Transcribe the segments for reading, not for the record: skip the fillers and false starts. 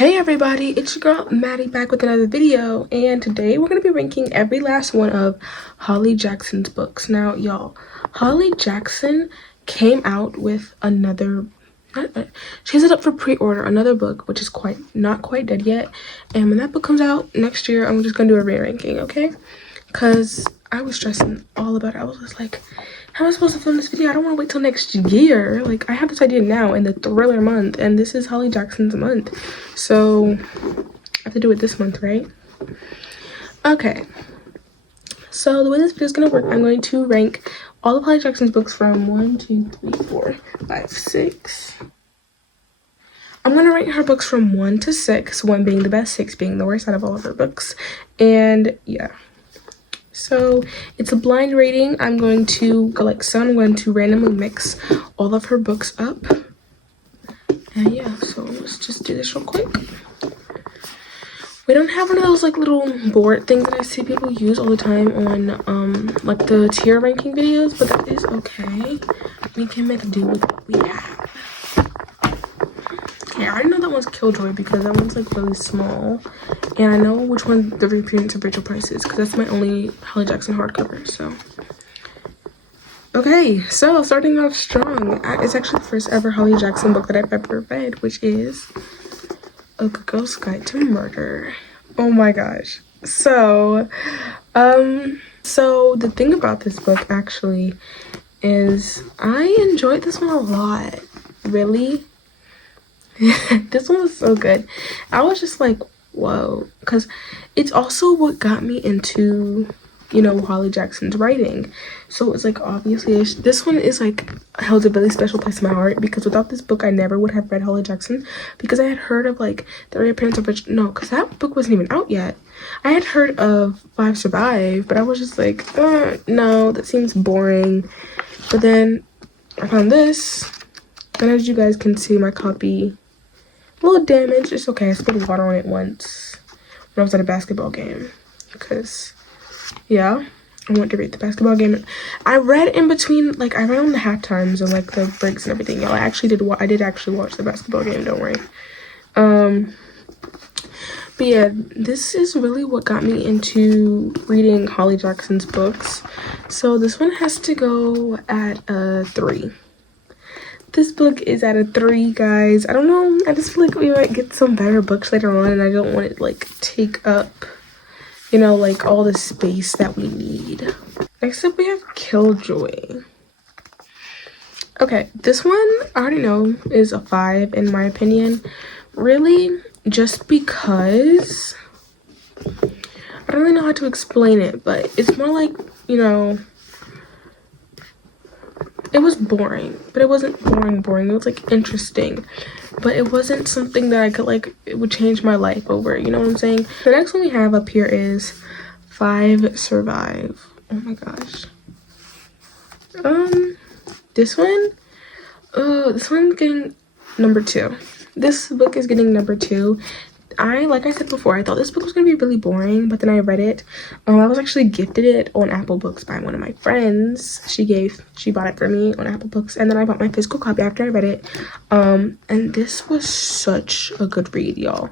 Hey everybody, it's your girl Maddie back with another video, and today we're going to be ranking every last one of Holly Jackson's books. Now y'all, Holly Jackson came out with another, she has it up for pre-order, another book which is not quite dead yet, and when that book comes out next year I'm just going to do a re-ranking, okay? Because I was stressing all about it. I was just like, how am I supposed to film this video? I don't want to wait till next year. Like, I have this idea now in the thriller month, and this is Holly Jackson's month. So, I have to do it this month, right? Okay. So, the way this video is going to work, I'm going to rank all of Holly Jackson's books from 1, 2, 3, 4, 5, 6. I'm going to rank her books from 1 to 6, 1 being the best, 6 being the worst out of all of her books. And, yeah. So it's a blind rating. I'm going to go like so. I'm going to randomly mix all of her books up. And yeah, so let's just do this real quick. We don't have one of those like little board things that I see people use all the time on like the tier ranking videos, but that is okay. We can make do with what we have. Okay, I already know that one's Killjoy because that one's like really small. And I know which one the reprints of Rachel Price is because that's my only Holly Jackson hardcover, so. Okay, so starting off strong. It's actually the first ever Holly Jackson book that I've ever read, which is A Girl's Guide to Murder. Oh my gosh. So the thing about this book actually is I enjoyed this one a lot. Really? This one was so good. I was just like, whoa, because it's also what got me into, you know, Holly Jackson's writing. So it's like, obviously this one is like held a really special place in my heart because without this book I never would have read Holly Jackson because I had heard of like the reappearance of because that book wasn't even out yet. I had heard of Five Survive, but I was just like, no, that seems boring. But then I found this, and as you guys can see, my copy a little damaged. It's okay. I spilled water on it once when I was at a basketball game because, yeah, I wanted to read the basketball game. I read in between, like, I read on the half times and, like, the breaks and everything. Y'all, I did actually watch the basketball game, don't worry. But, yeah, this is really what got me into reading Holly Jackson's books. So, this one has to go at a 3. This book is at a 3, guys. I don't know. I just feel like we might get some better books later on, and I don't want it, like, take up, you know, like, all the space that we need. Next up, we have Killjoy. Okay, this one, I already know, is a 5, in my opinion. Really, just because I don't really know how to explain it, but it's more like, you know, it was boring, but it wasn't boring. It was like interesting, but it wasn't something that I could like, it would change my life over, you know what I'm saying? The next one we have up here is Five Survive. Oh my gosh. This one's getting number 2. This book is getting number 2. Like I said before, I thought this book was gonna be really boring, but then I read it. I was actually gifted it on Apple Books by one of my friends. She bought it for me on Apple Books, and then I bought my physical copy after I read it. And this was such a good read, y'all.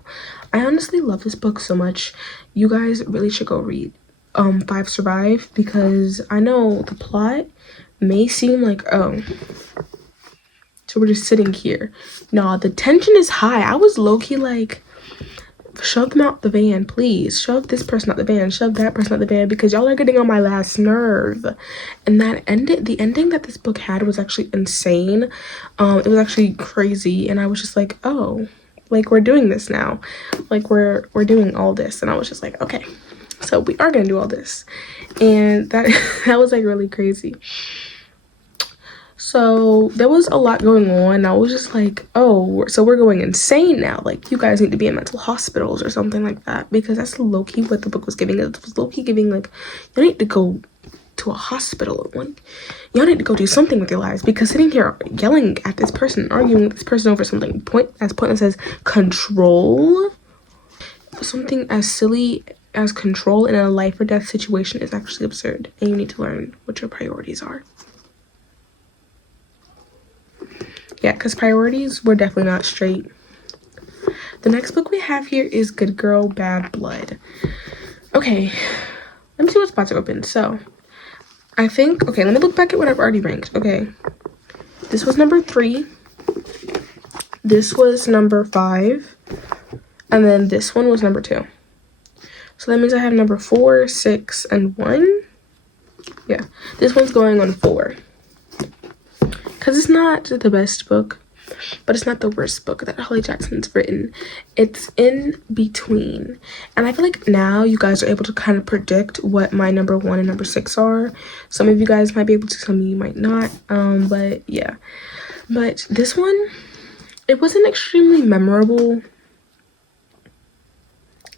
I honestly love this book so much. You guys really should go read Five Survive, because I know the plot may seem like, oh, so we're just sitting here. Nah, the tension is high. I was low-key like, shove them out the van, please. Shove this person out the van, shove that person out the van, because y'all are getting on my last nerve. And the ending that this book had was actually insane. It was actually crazy, and I was just like, oh, like, we're doing this now. Like, we're doing all this. And I was just like, okay, so we are gonna do all this. And that was like really crazy. So there was a lot going on. I was just like, oh, so we're going insane now. Like, you guys need to be in mental hospitals or something like that, because that's low-key what the book was giving. It was low-key giving, like, you need to go to a hospital. Like, y'all need to go do something with your lives, because sitting here yelling at this person, arguing with this person over something as pointless as control, something as silly as control in a life or death situation is actually absurd, and you need to learn what your priorities are. Yeah, because priorities were definitely not straight. The next book we have here is Good Girl, Bad Blood. Okay, let me see what spots are open. So, I think, okay, let me look back at what I've already ranked. Okay, this was number 3. This was number 5. And then this one was number 2. So that means I have number 4, 6, and 1. Yeah, this one's going on 4. Because it's not the best book, but it's not the worst book that Holly Jackson's written. It's in between. And I feel like now you guys are able to kind of predict what my number 1 and number 6 are. Some of you guys might be able to, some of you might not. But yeah. But this one, it wasn't extremely memorable.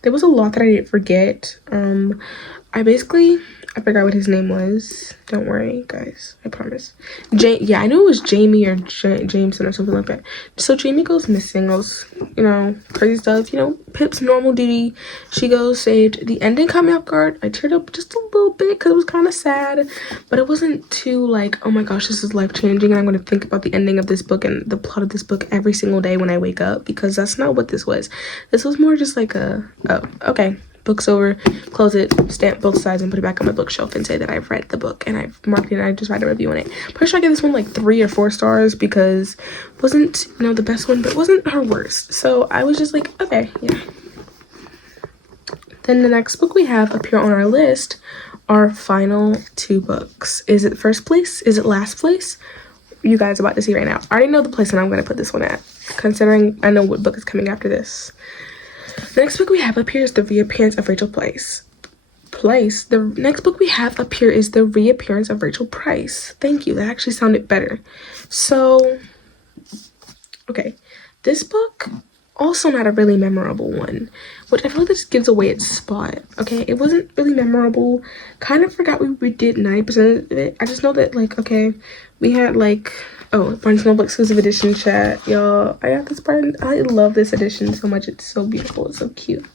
There was a lot that I didn't forget. I forgot what his name was. Don't worry, guys. I promise. Yeah, I knew it was Jamie or Jameson or something like that. So Jamie goes missing. Goes, crazy stuff. Pip's normal duty. She goes saved. The ending caught me off guard. I teared up just a little bit because it was kind of sad. But it wasn't too like, oh my gosh, this is life-changing. And I'm going to think about the ending of this book and the plot of this book every single day when I wake up. Because that's not what this was. This was more just like oh, okay. Book's over, close it, stamp both sides, and put it back on my bookshelf and say that I've read the book and I've marked it and I just write a review on it. Pretty sure I gave this one like 3 or 4 stars because it wasn't, the best one, but it wasn't her worst. So I was just like, okay, yeah. Then the next book we have up here on our list are final 2 books. Is it first place? Is it last place? You guys are about to see right now. I already know the place that I'm going to put this one at, considering I know what book is coming after this. The next book we have up here is The Reappearance of Rachel Price. The next book we have up here is The Reappearance of Rachel Price. Thank you. That actually sounded better. So, okay. This book, also not a really memorable one, which I feel like this gives away its spot. Okay, it wasn't really memorable. Kind of forgot we did 90% of it. I just know that, like, okay, we had, like, oh, Barnes & Noble exclusive edition chat, y'all. I got this part. I love this edition so much. It's so beautiful. It's so cute.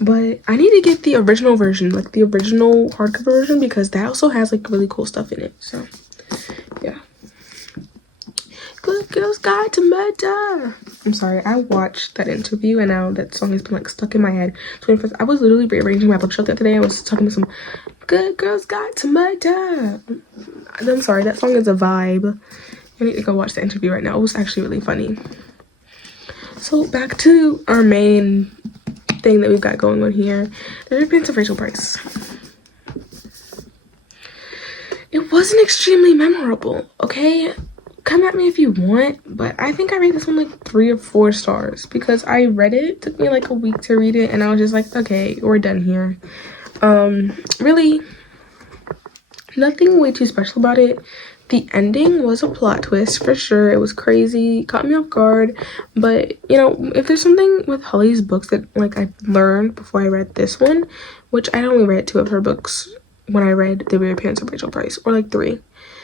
But I need to get the original version, like the original hardcover version, because that also has like really cool stuff in it. So, yeah. Good Girl's Guide to Murder. I'm sorry, I watched that interview and now that song has been like stuck in my head. I was literally rearranging my bookshelf the other day. I was talking to some Good Girl's Guide to Murder. I'm sorry, that song is a vibe. I need to go watch the interview right now. It was actually really funny. So back to our main thing that we've got going on here. The Reappearance of Rachel Price. It wasn't extremely memorable, okay? Come at me if you want, but I think I rate this one like 3 or 4 stars because I read it. It took me like a week to read it and I was just like, okay, we're done here. Really nothing way too special about it. The ending was a plot twist for sure. It was crazy, caught me off guard, but if there's something with Holly's books that like I learned before I read this one, which I only read 2 of her books when I read The Reappearance of Rachel Price, or like 3.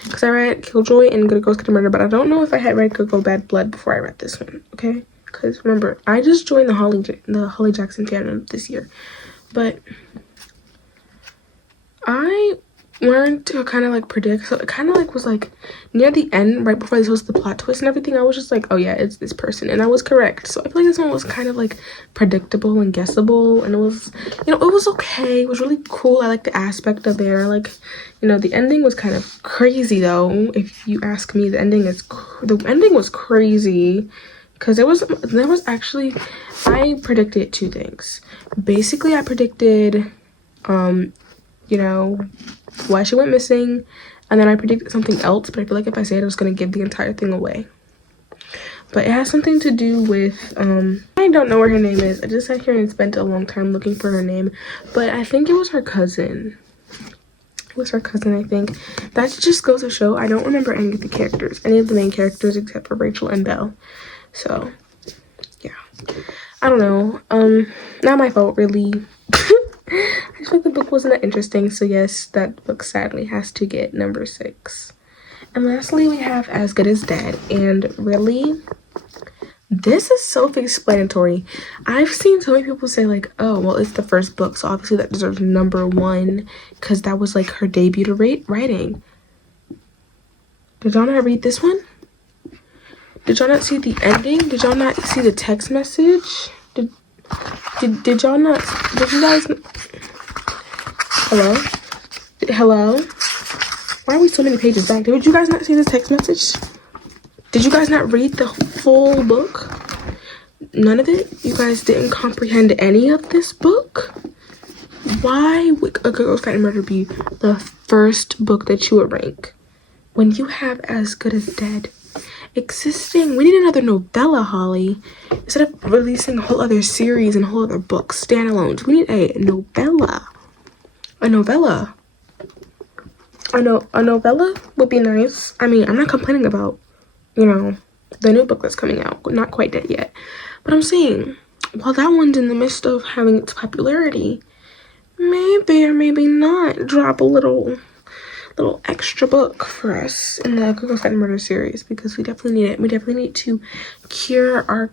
Because I read Killjoy and Good Girls Get Murdered, but I don't know if I had read Good Girl Bad Blood before I read this one, okay? Because remember, I just joined the Holly Jackson fandom this year. But I learned to kind of like predict, so it kind of like was like near the end, right before this was the plot twist and everything, I was just like, oh yeah, it's this person, and I was correct. So I feel like this one was kind of like predictable and guessable, and it was, it was okay. It was really cool. I like the aspect of it. Like, the ending was kind of crazy though. If you ask me, the ending was crazy because there was actually, I predicted 2 things. Basically, I predicted, why she went missing, and then I predicted something else, but I feel like if I say it, I was going to give the entire thing away. But it has something to do with, I don't know where her name is. I just sat here and spent a long time looking for her name, but I think it was her cousin. It was her cousin, I think. That just goes to show I don't remember any of the main characters except for Rachel and Belle. So, yeah. I don't know. Not my fault, really. I just think the book wasn't that interesting, so yes, that book sadly has to get number 6. And lastly, we have As Good as Dead, and really, this is self-explanatory. I've seen so many people say like, oh, well, it's the first book, so obviously that deserves number 1, because that was like her debut to writing. Did y'all not read this one? Did y'all not see the ending? Did y'all not see the text message? Did y'all not? Did you guys? Hello? Hello? Why are we so many pages back? Did you guys not see the text message? Did you guys not read the full book? None of it? You guys didn't comprehend any of this book? Why would A Good Girl's Guide to Murder be the first book that you would rank when you have As Good as Dead existing? We need another novella, Holly. Instead of releasing a whole other series and a whole other book, standalones, we need a novella. A novella. A novella would be nice. I mean, I'm not complaining about, you know, the new book that's coming out. Not quite dead yet. But I'm saying, while that one's in the midst of having its popularity, maybe or maybe not drop a little extra book for us in the Good Girl's Guide to Murder series, because we definitely need it. We definitely need to cure our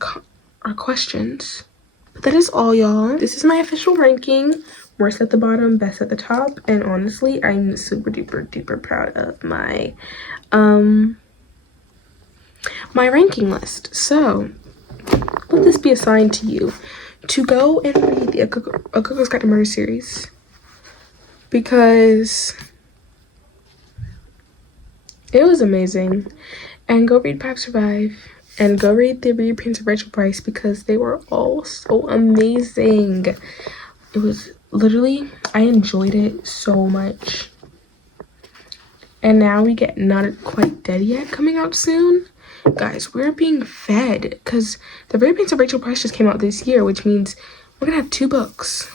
questions. But that is all, y'all. This is my official ranking. Worst at the bottom, best at the top, and honestly, I'm super duper proud of my my ranking list. So let this be a sign to you to go and read the A Good Girl's Guide to Murder series, because it was amazing. And go read Pipe Survive, and go read the reprints of Rachel Price, because they were all so amazing. It was literally, I enjoyed it so much. And now we get Not Quite Dead Yet coming out soon. Guys, we're being fed, because the reprints of Rachel Price just came out this year, which means we're gonna have 2 books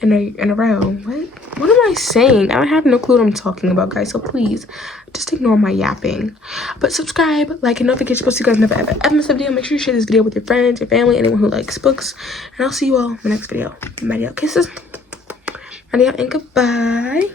in a row. What am I saying? I have no clue what I'm talking about, guys, so please just ignore my yapping. But subscribe, like, and notification post so you guys never ever miss a video. Make sure you share this video with your friends, your family, anyone who likes books, and I'll see you all in the next video. Maria kisses, Maria, and goodbye.